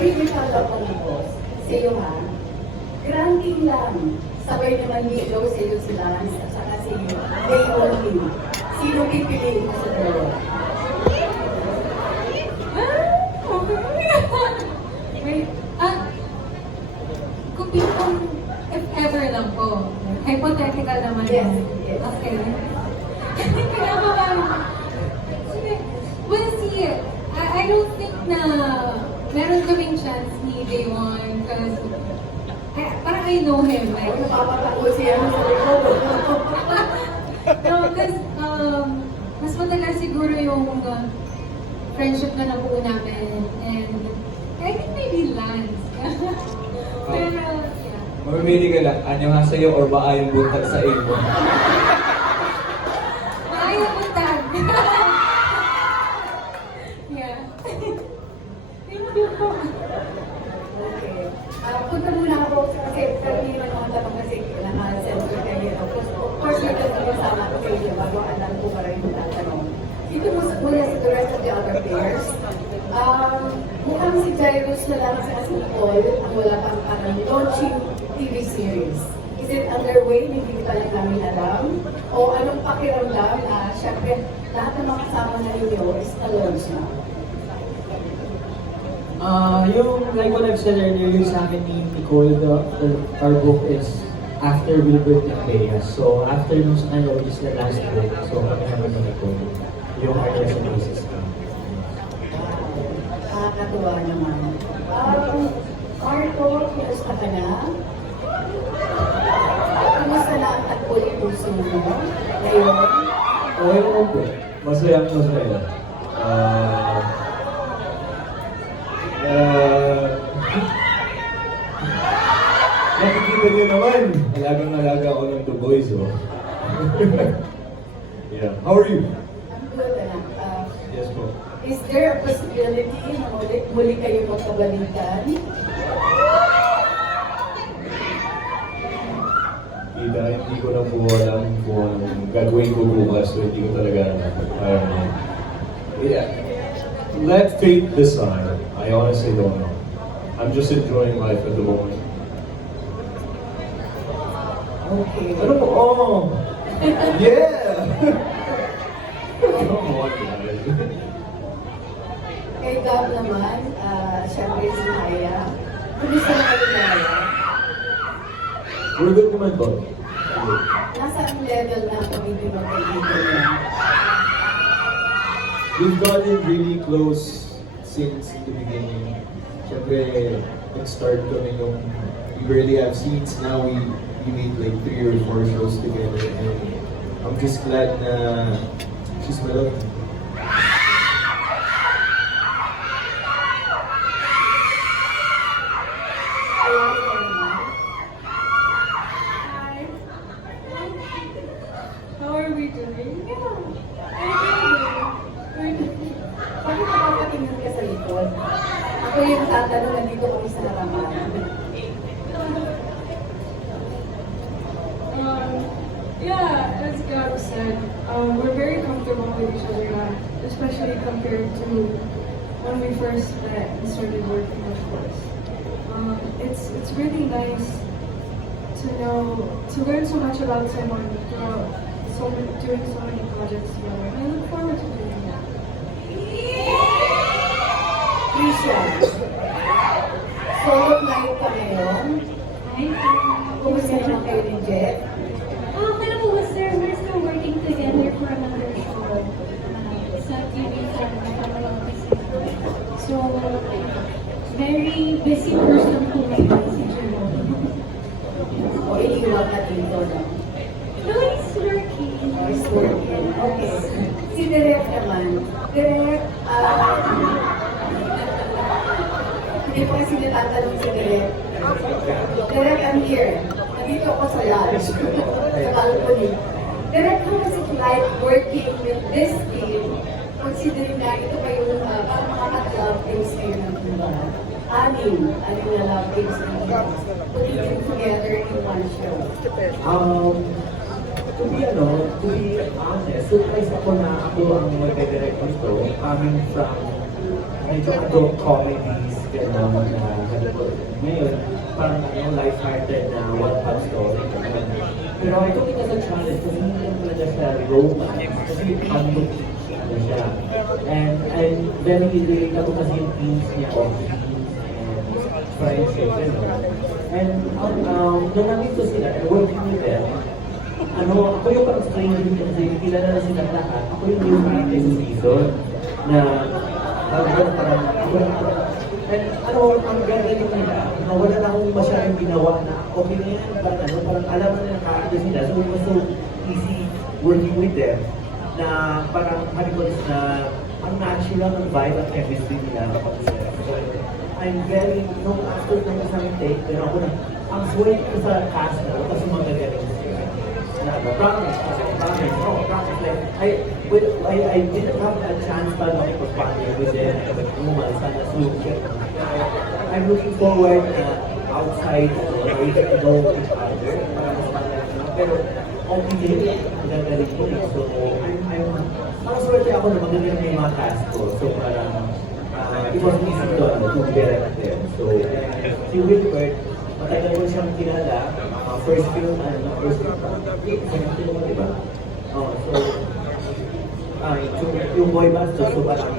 Original ako ni boss. Sa iyo ha. Granting lang. Sabay naman dito sa iyo si Lance at saka si Day Only. Sino pipiliin mo sa dalawa? Wait, kung if ever lang po, hypothetical naman. Yes, yes. Okay. Kinakabahan. Well, see, I don't think na meron kaming chance ni Day One because parang I know him. Like, Napapatakbo siya sa likod. no, because mas matagal siguro yung friendship na nabuo namin and I think maybe Lance. Pero, yeah. Mamimili ka lang, anyo nga sa'yo or baka yung buntag sa ilmo? Ayaw mo tag. Yeah. Thank you po. Okay. Punta muna ako kasi karamihan ng mga tanong kasi naka-censor kayo. Of course, may tanong kasama ko kayo bago alam ko para yung tatanong. Dito muna sa the rest of the other players. Mukhang si Jairus na lang sa Nicole ang wala pang parang launching TV series. Is it underway? Hindi pa lang namin alam? O anong pakiramdam na syempre lahat ng mga kasama na ninyo is na-launch na? Yung like what I've said earlier, yung sa akin ni Nicole, our book is after Wilbert and Bea. So after nung sa kanya is the last book. So kami naman ni Nicole, yung artist and basis na. Nakakatuwa naman. Marco, kumusta ka na? Kumusta na ang tagpuling puso mo ngayon? Okay naman po. Masayang masaya. Nakikita niyo naman, alagang-alaga ako ng The Boys, oh. Yeah. How are you? I'm good, anak. Yes po. Is there a possibility na muli kayo magkabalikan? Tita, hindi ko na po alam kung anong gagawin ko bukas, so hindi ko talaga alam. Yeah. Let fate decide. I honestly don't know. I'm just enjoying life at the moment. Okay. Ano po? Oh! Yeah! Come on, guys. Kay Gab naman, syempre si Maya. Kumusta na kayo Maya? We're good naman po. Nasa ang level na pagiging magkaibigan niya? We've gotten really close since the beginning. Siyempre, nag-start kami nung we barely have scenes. Now we made like 3 or 4 shows together. And I'm just glad na she's my love. Hi. How are we doing? Bakit nakapatingin ka sa likod? Ako yung tatanong, nandito kami sa harapan. Yeah, as Gab said, we're very comfortable with each other now, especially compared to when we first met and started working, of course. It's really nice to learn so much about someone throughout doing so many projects together. And I look forward to doing that. Tricia, solo flight ka ngayon. Kumusta naman kayo ni Jeff? Hello, we're still working together for another show sa TV from So, very busy person po ngayon si Jerome. O iniwan ka dito, no? No, he's working. Is working. Okay. Si Derek naman. Derek, hindi pa kasi natatanong si Derek. Derek, I'm here. Nandito ako sa lodge. Sa balcony. Derek, how was it like working with this team? Considering na ito pa yung parang mga love teams kayo ng diba? Anim na love teams na putting them together in one show. To be honest, surprised ako na ako ang mag-direct nito coming from medyo adult comedies gano'n, na ngayon, parang life-hearted na one-pad story. Pero I took it as a challenge kasi hindi lang talaga siya romance, kasi handbook ano siya. And very relate ako kasi yung themes niya of dreams and friendship, gano'n. And nung nandito sila, and working with them, ako yung parang stranger din kasi kilala na sila lahat. Ako yung new character sa season na parang and ang gagaling nila, na wala na akong masyadong ginawa na okay na yan, parang alam na ng character sila. So it was so easy working with them na parang harikos na ang natural ng vibe at chemistry nila kapag sila. So I'm very, nung after ng isang take, pero ako na, ang sweet ko sa cast na kasi magagaling sila. Promise. Like, I didn't have a chance pa makipag-partner with them, sana sulit. I'm looking forward na outside, we get to know each other, para mas maganda. Pero, okay din, gagaling ko rin. So, parang swerte ako na magagaling na yung mga cast ko. So, parang, it was easy to direct them. So, si Wilbert, matagal ko siyang kilala, first film, second film mo, diba? So, yung boy band, so parang,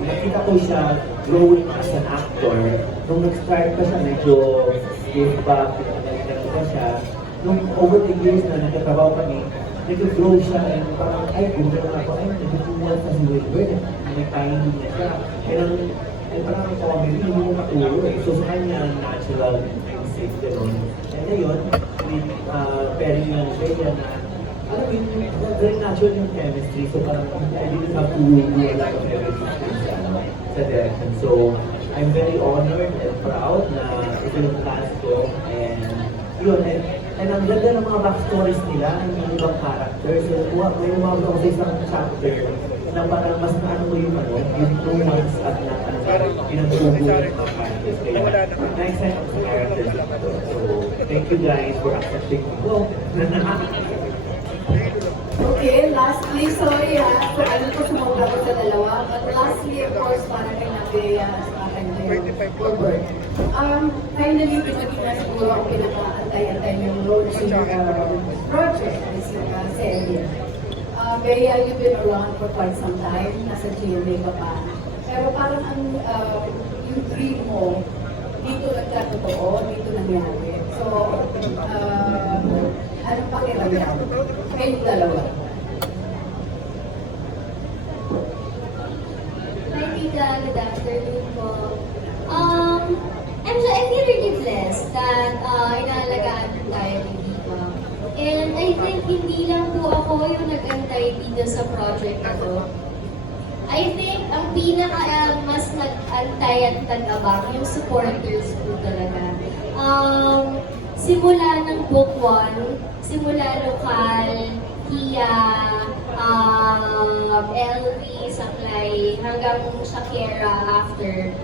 nakita ko siya growing as an actor. Nung nag-start pa siya, medyo give back, pinagaling pa siya. Nung over the years na nagkatrabaho kami, nag-grow siya and parang, ay, ganda na ako, ay, nag-tuwan sa si Wilbert, may timing niya siya. Kaya parang ang comedy, hindi mo maturo eh. So sa kanya, natural instinct gano'n. And ngayon, with pairing lang siya na, alam mo yun, very natural yung chemistry. So parang, I didn't have to do a lot of everything sa direction. So, I'm very honored and proud na ito yung class ko. And yun, and ang ganda ng mga backstories nila, ng mga ibang characters. So, may umabot ako sa isang chapter na parang mas naano mo yung romance at na pinagpugo ng mga characters. Kaya, na-excite ako sa characters nito. So, thank you guys for accepting me. Okay, lastly, sorry so ano po sumobra ko sa dalawa. But lastly, of course, para kay Nabea sa akin kay Robert. Finally, dumating na siguro ang pinaka-antay-antay yung road to project, this series. Bea, you've been around for quite some time, nasa GMA ka pa. Pero parang yung dream mo, dito nagkatotoo, dito nangyari. So, anong pakiramdam? Kayong dalawa. Hi, Tita. Good afternoon po. I feel really blessed that inaalagaan po tayo ni Tita. And I think hindi lang po ako yung nag-antay dito sa project na to. I think ang mas nag-antay at nag-abang yung supporters po talaga. Simula ng book 1, simula lokal, Kia, LV, Saklay, hanggang Shakira after.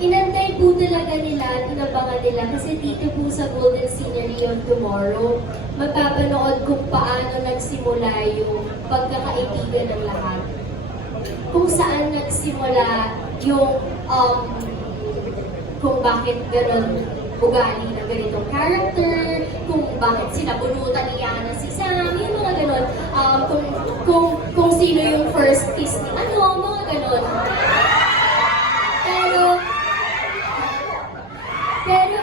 Inantay po talaga nila, inabangan nila kasi dito po sa Golden Scenery of Tomorrow, mapapanood kung paano nagsimula yung pagkakaibigan ng lahat. Kung saan nagsimula yung kung bakit gano'n ugali ng ganitong character, kung bakit sinabunutan ni Yana si Sam, yung mga gano'n. Kung sino yung first kiss ni mga gano'n. Pero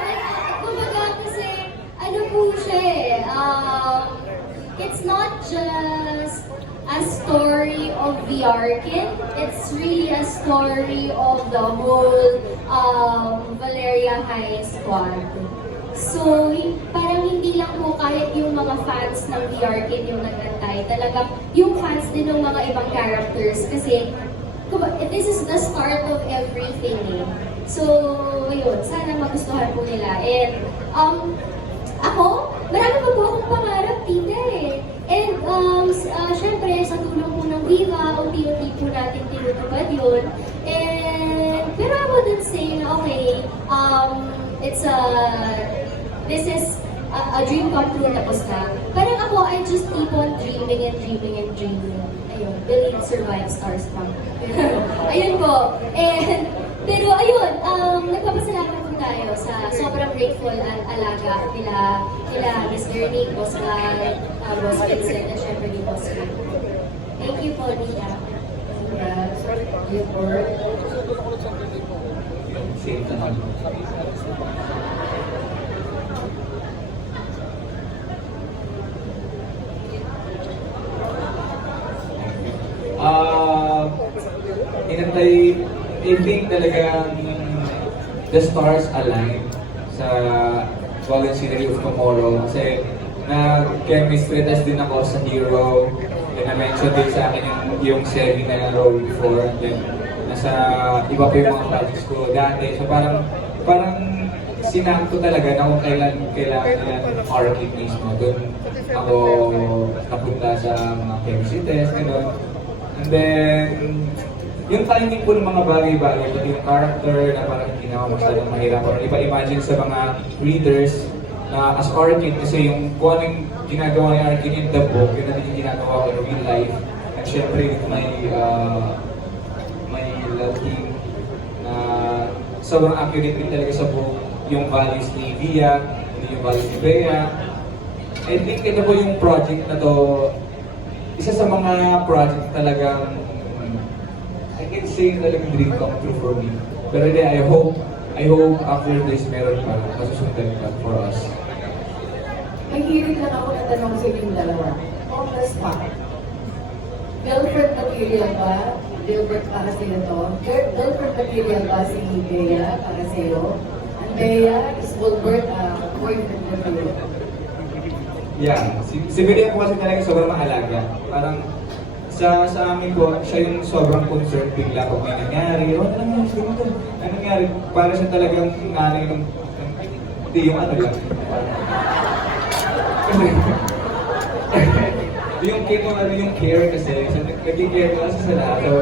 kumbaga kasi, po siya it's not just a story of the Arkin, it's really a story of the whole Valeria High Squad. So, parang hindi lang po kahit yung mga fans ng The Arkin yung nagantay, talaga yung fans din ng mga ibang characters kasi this is the start of everything So, yun, sana magustuhan po nila. And, ako, marami pa po akong pangarap, tita And, syempre, sa tulong po ng Viva, unti-unti po natin tinutupad yun. And, pero I wouldn't say na, okay, this is a dream come true tapos na. Parang ako, I just keep on dreaming and dreaming and dreaming. ayun, believe survive starstruck. Ayun po. Pero ayun, nagpapasalamat po tayo sa sobrang grateful at alaga nila Miss Learning, Boss Gal, Boss Vincent, at syempre ni Boss Gal. Thank you po, Nita. Congrats. Gilbert. Same naman. Inantay, I think talagang the stars align sa Golden Scenery of Tomorrow kasi na-chemistry test din ako sa Hero. Then na-mention din sa akin yung Sevi na role before. Then nasa iba pa yung mga projects ko dati. So parang sinakto talaga na kung kailangan nila arcade mismo. Doon ako napunta sa mga chemistry test, gano'n. And then, yung timing po ng mga bagay-bagay, pati yung character na parang hindi na ako masyadong mahirap. Or iba-imagine sa mga readers na as arcade kasi yung kung anong ginagawa ni arcade in the book, yun na din yung ginagawa ko in real life. And syempre, may love team na sobrang accurate din talaga sa book. Yung values ni Via, hindi yung values ni Bea. I think ito po yung project na to, isa sa mga project talagang I can say talagang dream come true for me. Pero hindi, I hope after this meron pa masusundan pa for us. May hirit lang ako na tanong sa inyong dalawa. On the spot. Girlfriend material ba? Gilbert para sa'yo to? Girlfriend material ba si Bea para sa'yo? And Bea is Gilbert boyfriend material. Yeah, si Bea po kasi talaga sobrang mahalaga. Parang sa amin po, siya yung sobrang concerned bigla pag may nangyari. Ano nangyari? Para siya talagang nanay ng hindi yung ano lang. yung care kasi, so, nag-care ko kasi sa lahat. So,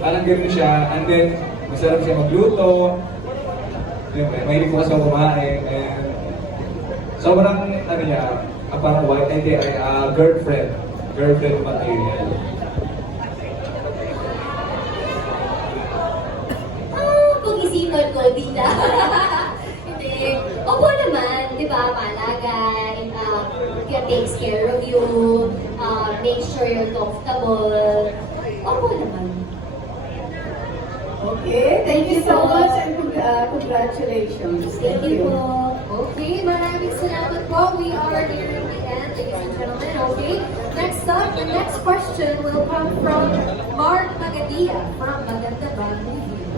parang gano'n siya, and then, masarap siya magluto, mahilig ko kasi ako kumain, and sobrang, ano niya, parang girlfriend material. Pag-isipan ko, Dita. Hindi. Opo naman, di ba, palagay, takes care of you, make sure you're comfortable. Opo naman. Okay, thank you so much and congratulations. Thank you po. Okay, maraming salamat po. We are nearing the end, ladies and gentlemen. Okay, next up, the next question will come from Mark Magadia from Maganda Bang Movie.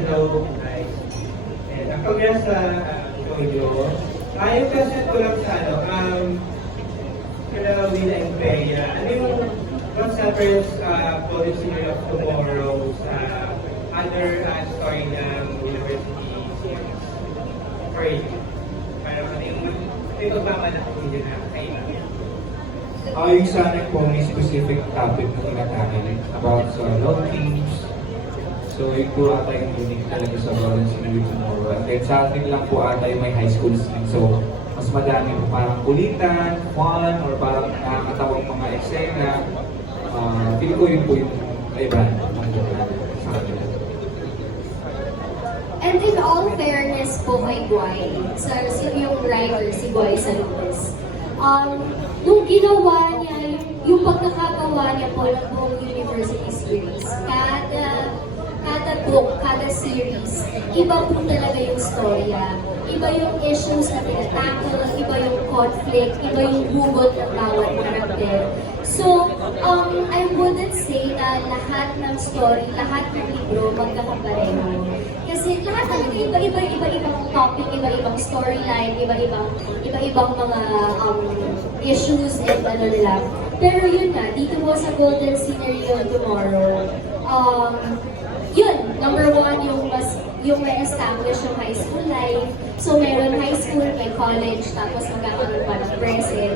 Hello, guys. And congrats sa studio. Yung question ko lang sa kila Willa and Bea, ano yung what separates Golden Scenery of Tomorrow sa other story ng university series? For you. Parang ano yung pagmamana ko hindi na kayo. Yung sa akin po, may specific topic na tinatangin about sa love teams. So, yun po ata yung unique talaga sa Golden Scenery Tomorrow. And then sa atin lang po ata yung may high school scene. So, mas madami po parang kulitan, fun, or parang nakakatawang mga eksena. Feel ko yun po yung iba ng sa akin. And in all fairness po kay Guay, yung writer, si Guay Saludes, nung ginawa niya, yung pagkakagawa niya po ng buong university series, kada book, kada series, iba po talaga yung storya. Iba yung issues na tinatackle, iba yung conflict, iba yung hugot ng bawat karakter. So, I wouldn't say na lahat ng story, lahat ng libro magkakapareho. Kasi lahat talaga iba-ibang topic, iba-ibang storyline, iba-ibang mga issues and ano nila. Pero yun nga, dito po sa Golden Scenery of Tomorrow, yun, number one, yung na-establish yung high school life. So, meron high school, may college, tapos magkakaroon pa ng present.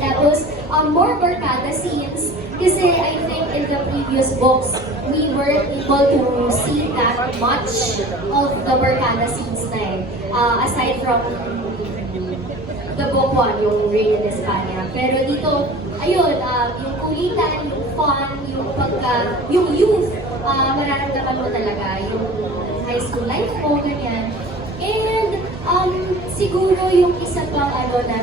Tapos, more barkada scenes. Kasi I think in the previous books, we weren't able to see that much of the barkada scenes na eh. Aside from the book 1, yung Rain in España. Pero dito, ayun, yung kulitan, yung fun, yung youth, mararamdaman mo talaga, yung high school life mo, ganyan. And siguro yung isa pang na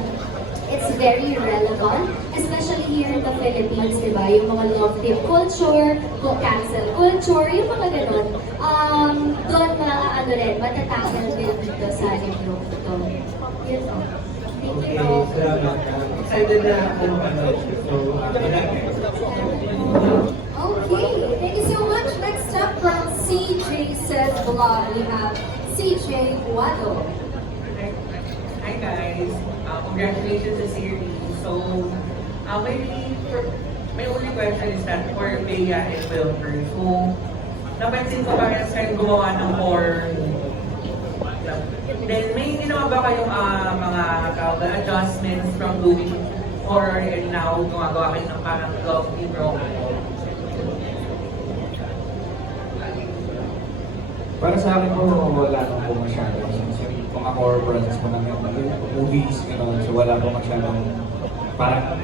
it's very relevant, especially here in the Philippines, di ba? Yung mga love team culture, cancel culture, yung mga ganun. Doon matatakal din dito sa libro ito. Yun o. Thank Okay, you po. salamat. Excited na ako mapanood. So, Okay, thank you so much. Next up from CJ Says Vlog, we have CJ Guado. Hi guys, congratulations sa series. So, my only question is that for Bea and Wilfer. So, napansin ko parang kayo gumawa ng porn. Then, may ginawa ba kayong mga adjustments from doing horror and now gumagawa kayo ng parang love team romance? Para sa akin po, wala nang po masyado. Since yung mga horror process mo ng movies, gano'n, so wala po masyadong parang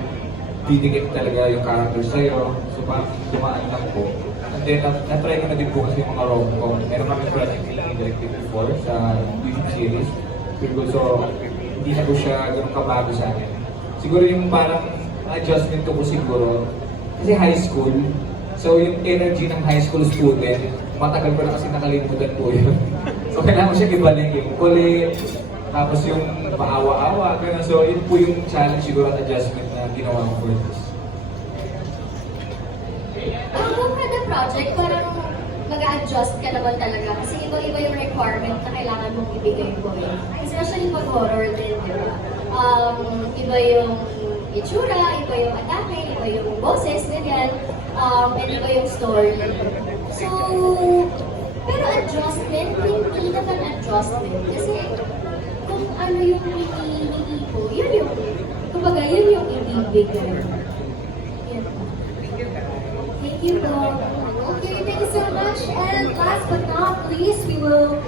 didikit talaga yung character sa'yo. So parang dumaan lang po. And then, na-try ko na din po kasi yung mga rom-com. Meron kami project yung directed before sa YouTube series. So, hindi na po siya ganun kabago sa akin. Siguro yung parang adjustment ko po siguro, kasi high school, so yung energy ng high school student, matagal ko na kasi nakalimutan po yun. So kailangan ko siya ibalik yung kulit, tapos yung paawa-awa, gano'n. So yun po yung challenge siguro at adjustment na ginawa ko for this. Kung kada project, parang mag-a-adjust ka naman talaga kasi iba-iba yung requirement na kailangan mong ibigay po especially pag horror din, di ba? Iba yung itsura, iba yung atake, iba yung boses, ganyan, and iba yung story. So, pero adjustment, hindi naman adjustment kasi kung ano yung hinihingi ko, yun yung, kumbaga, yun yung ibibigay. Yan po. Thank you po. Okay, thank you so much. And last but not least, we will